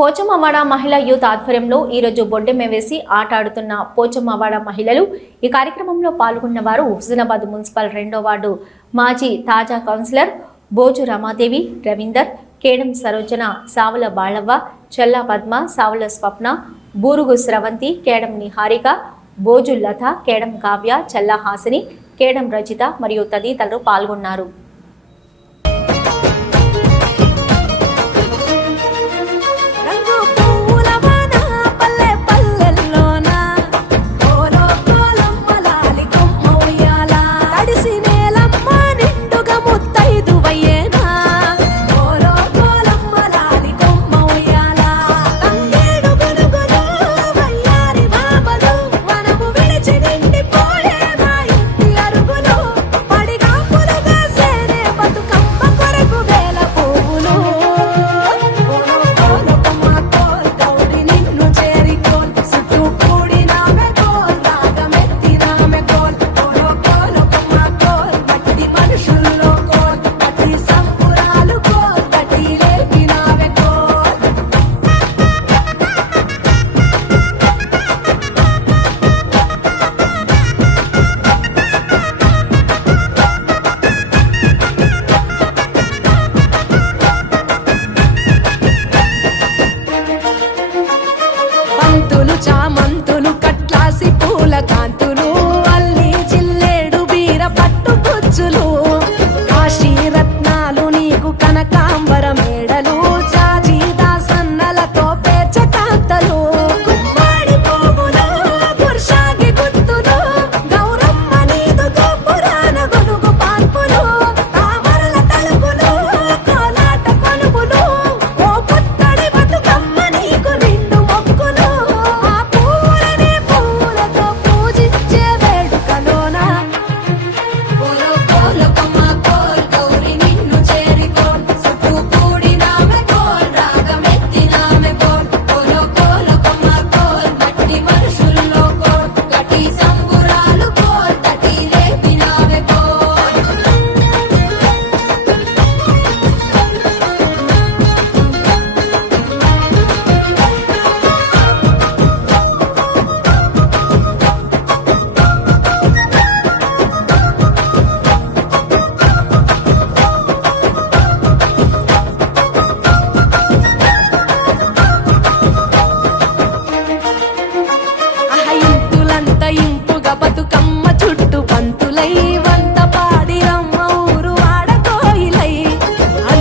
పోచమ్మవాడ మహిళా యూత్ ఆధ్వర్యంలో ఈరోజు బొడ్డెమ్మ వేసి ఆట ఆడుతున్న పోచమ్మవాడ మహిళలు ఈ కార్యక్రమంలో పాల్గొన్న వారు హుజూరాబాద్ మున్సిపల్ 2వ వార్డు మాజీ తాజా కౌన్సిలర్ బోజు రమాదేవి, రవీందర్, కేడం సరోజన, సావుల బాళవ్వ, చెల్లా పద్మ, సావుల స్వప్న, బూరుగు స్రవంతి, కేడం నిహారిక, బోజు లత, కేడం కావ్య, చెల్లా హాసిని, కేడం రజిత మరియు తదితరులు పాల్గొన్నారు.